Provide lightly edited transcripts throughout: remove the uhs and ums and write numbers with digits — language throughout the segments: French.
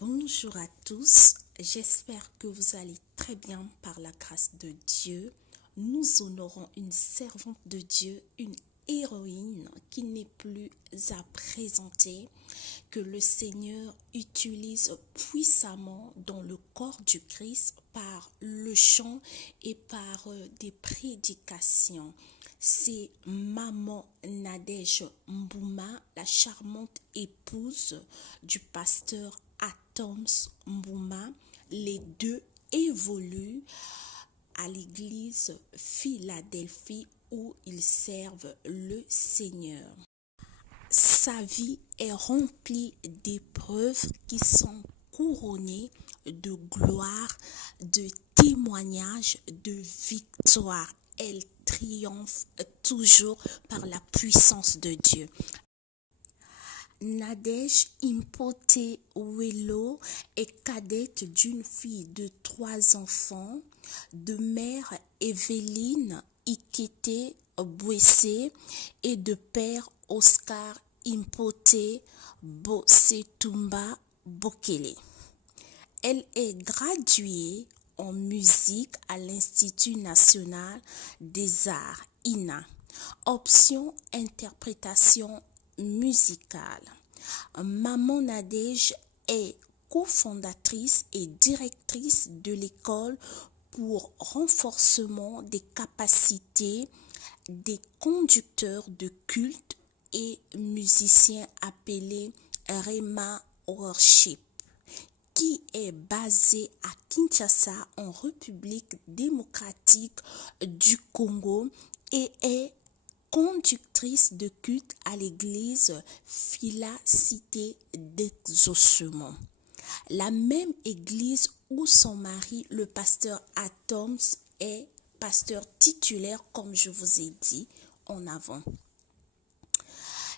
Bonjour à tous, j'espère que vous allez très bien par la grâce de Dieu. Nous honorons une servante de Dieu, une héroïne qui n'est plus à présenter, que le Seigneur utilise puissamment dans le corps du Christ par le chant et par des prédications. C'est Maman Nadège Mbouma, la charmante épouse du pasteur Atoms Mbouma. Les deux évoluent à l'église Philadelphie où ils servent le Seigneur. Sa vie est remplie d'épreuves qui sont couronnées de gloire, de témoignages, de victoire. Elle triomphe toujours par la puissance de Dieu. Nadège Impote Wello est cadette d'une fille de 3 enfants, de mère Evelyne Ikete Bouessé et de père Oscar Impote Bosetumba Bokele. Elle est graduée en musique à l'Institut national des arts, INA. Option interprétation musicale. Maman Nadège est cofondatrice et directrice de l'école pour renforcement des capacités des conducteurs de culte et musiciens appelés Rema Worship, qui est basé à Kinshasa en République démocratique du Congo et est conductrice de culte à l'église Philia-Cité d'Exaucement. La même église où son mari, le pasteur Atoms, est pasteur titulaire, comme je vous ai dit en avant.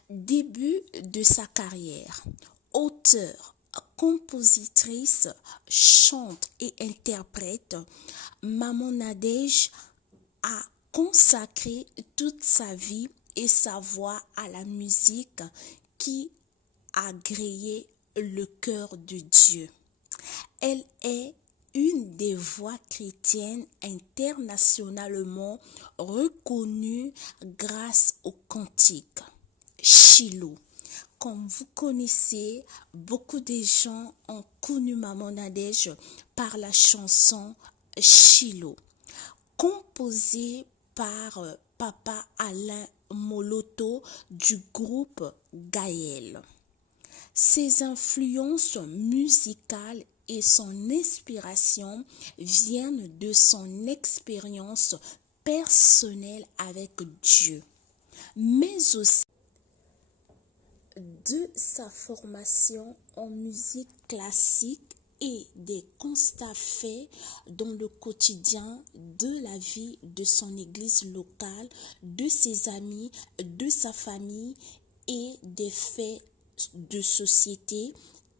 Début de sa carrière, auteur, compositrice, chante et interprète, Maman Nadège a consacré toute sa vie et sa voix à la musique qui a grillé le cœur de Dieu. Elle est une des voix chrétiennes internationalement reconnues grâce au cantique Shiloh. Comme vous connaissez, beaucoup de gens ont connu Maman Nadège par la chanson Shiloh, composée par Papa Alain Moloto du groupe Gaël. Ses influences musicales et son inspiration viennent de son expérience personnelle avec Dieu, mais aussi de sa formation en musique classique et des constats faits dans le quotidien de la vie de son église locale, de ses amis, de sa famille et des faits de société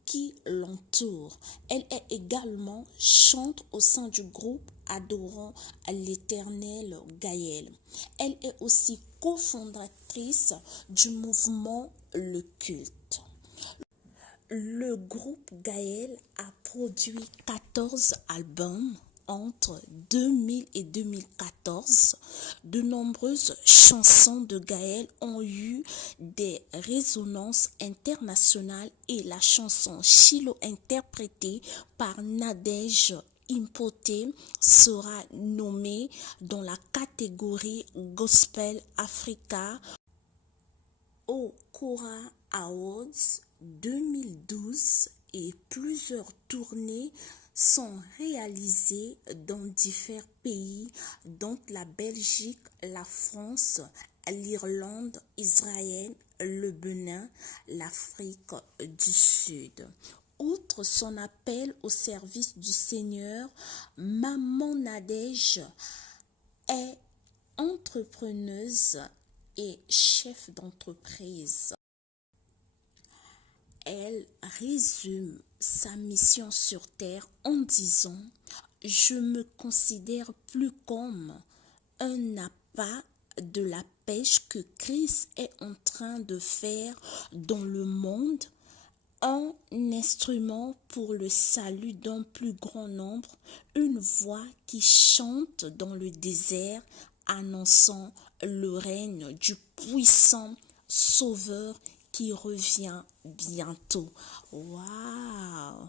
qui l'entourent. Elle est également chante au sein du groupe adorant l'Éternel Gaël. Elle est aussi cofondatrice du mouvement Le Culte. Le groupe Gaël a produit 14 albums entre 2000 et 2014. De nombreuses chansons de Gaël ont eu des résonances internationales et la chanson Shiloh interprétée par Nadège Impote sera nommée dans la catégorie Gospel Africa au Kora Awards 2012 et plusieurs tournées sont réalisées dans différents pays, dont la Belgique, la France, l'Irlande, Israël, le Bénin, l'Afrique du Sud. Outre son appel au service du Seigneur, Maman Nadège est entrepreneuse et chef d'entreprise. Elle résume sa mission sur terre en disant « Je me considère plus comme un appât de la pêche que Christ est en train de faire dans le monde un instrument pour le salut d'un plus grand nombre, une voix qui chante dans le désert, annonçant le règne du puissant Sauveur qui revient bientôt. Waouh!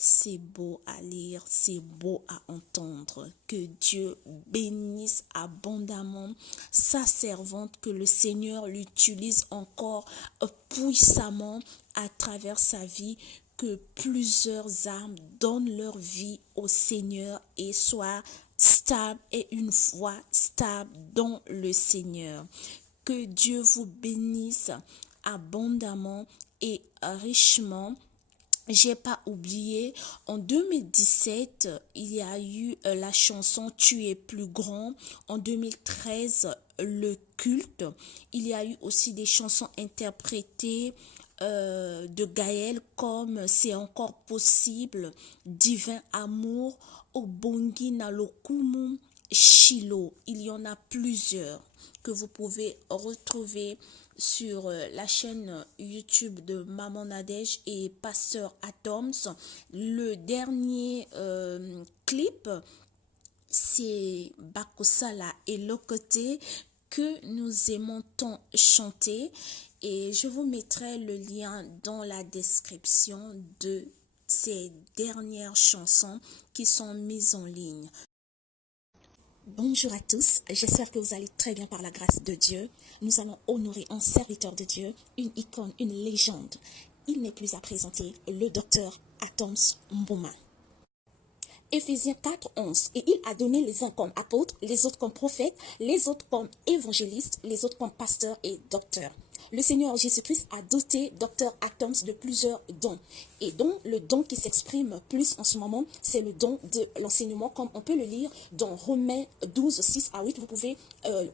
C'est beau à lire, c'est beau à entendre. Que Dieu bénisse abondamment sa servante, que le Seigneur l'utilise encore puissamment à travers sa vie, que plusieurs âmes donnent leur vie au Seigneur et soient stables et une foi stable dans le Seigneur. Que Dieu vous bénisse abondamment et richement. J'ai pas oublié, en 2017, il y a eu la chanson Tu es plus grand. En 2013, le culte. Il y a eu aussi des chansons interprétées de Gaël comme C'est encore possible, Divin amour, Obongi Nalokumu, Shiloh. Il y en a plusieurs que vous pouvez retrouver sur la chaîne YouTube de Maman Nadège et Pasteur Atoms. Le dernier clip, c'est Bakosala et Lokoté que nous aimons tant chanter. Et je vous mettrai le lien dans la description de ces dernières chansons qui sont mises en ligne. Bonjour à tous, j'espère que vous allez très bien par la grâce de Dieu. Nous allons honorer un serviteur de Dieu, une icône, une légende. Il n'est plus à présenter, le docteur Atoms Mbouma. Éphésiens 4, 11. Et il a donné les uns comme apôtres, les autres comme prophètes, les autres comme évangélistes, les autres comme pasteurs et docteurs. Le Seigneur Jésus-Christ a doté Dr Atoms de plusieurs dons. Et donc, le don qui s'exprime plus en ce moment, c'est le don de l'enseignement, comme on peut le lire dans Romains 12, 6 à 8. Vous pouvez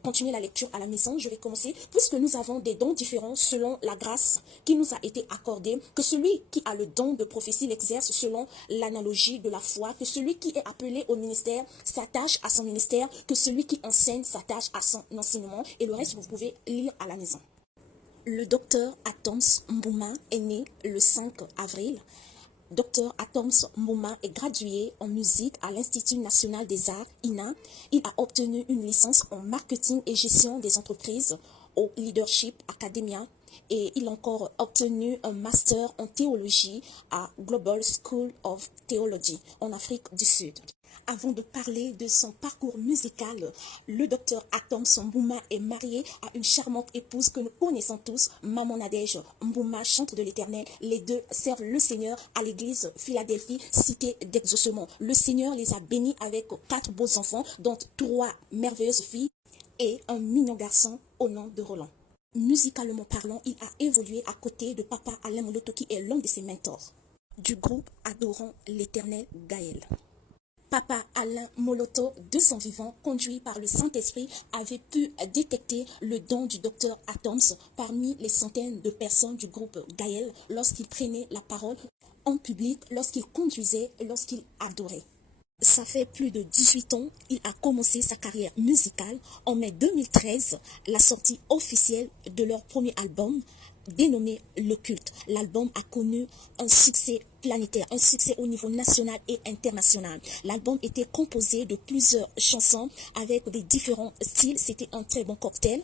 continuer la lecture à la maison. Je vais commencer, puisque nous avons des dons différents selon la grâce qui nous a été accordée, que celui qui a le don de prophétie l'exerce selon l'analogie de la foi, que celui qui est appelé au ministère s'attache à son ministère, que celui qui enseigne s'attache à son enseignement. Et le reste, vous pouvez lire à la maison. Le docteur Atoms Mbouma est né le 5 avril. Dr Atoms Mbouma est gradué en musique à l'Institut national des arts, INA. Il a obtenu une licence en marketing et gestion des entreprises au Leadership Academia. Et il a encore obtenu un master en théologie à Global School of Theology en Afrique du Sud. Avant de parler de son parcours musical, le docteur Atoms Mbouma est marié à une charmante épouse que nous connaissons tous, Maman Nadège Mbouma, chante de l'Éternel. Les deux servent le Seigneur à l'église Philadelphie, cité d'exaucement. Le Seigneur les a bénis avec 4 beaux enfants, dont 3 merveilleuses filles et un mignon garçon au nom de Roland. Musicalement parlant, il a évolué à côté de Papa Alain Moloto, qui est l'un de ses mentors, du groupe Adorant l'Éternel Gaël. Papa Alain Moloto, de son vivant, conduit par le Saint-Esprit, avait pu détecter le don du docteur Atoms parmi les centaines de personnes du groupe Gaël lorsqu'il prenait la parole en public, lorsqu'il conduisait, lorsqu'il adorait. Ça fait plus de 18 ans, il a commencé sa carrière musicale. En mai 2013, la sortie officielle de leur premier album, dénommé Le Culte. L'album a connu un succès planétaire, un succès au niveau national et international. L'album était composé de plusieurs chansons avec des différents styles. C'était un très bon cocktail.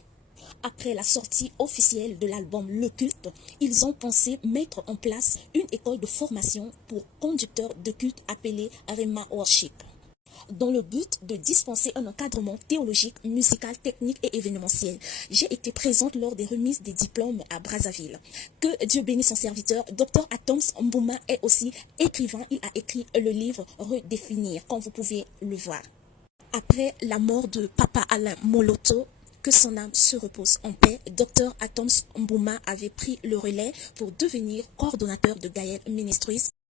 Après la sortie officielle de l'album Le Culte, ils ont pensé mettre en place une école de formation pour conducteurs de culte appelée Rema Worship, dans le but de dispenser un encadrement théologique, musical, technique et événementiel. J'ai été présente lors des remises des diplômes à Brazzaville. Que Dieu bénisse son serviteur. Dr Atoms Mbouma est aussi écrivain. Il a écrit le livre Redéfinir, comme vous pouvez le voir. Après la mort de Papa Alain Moloto, que son âme se repose en paix, Dr Atoms Mbouma avait pris le relais pour devenir coordonnateur de Gaël Ministries.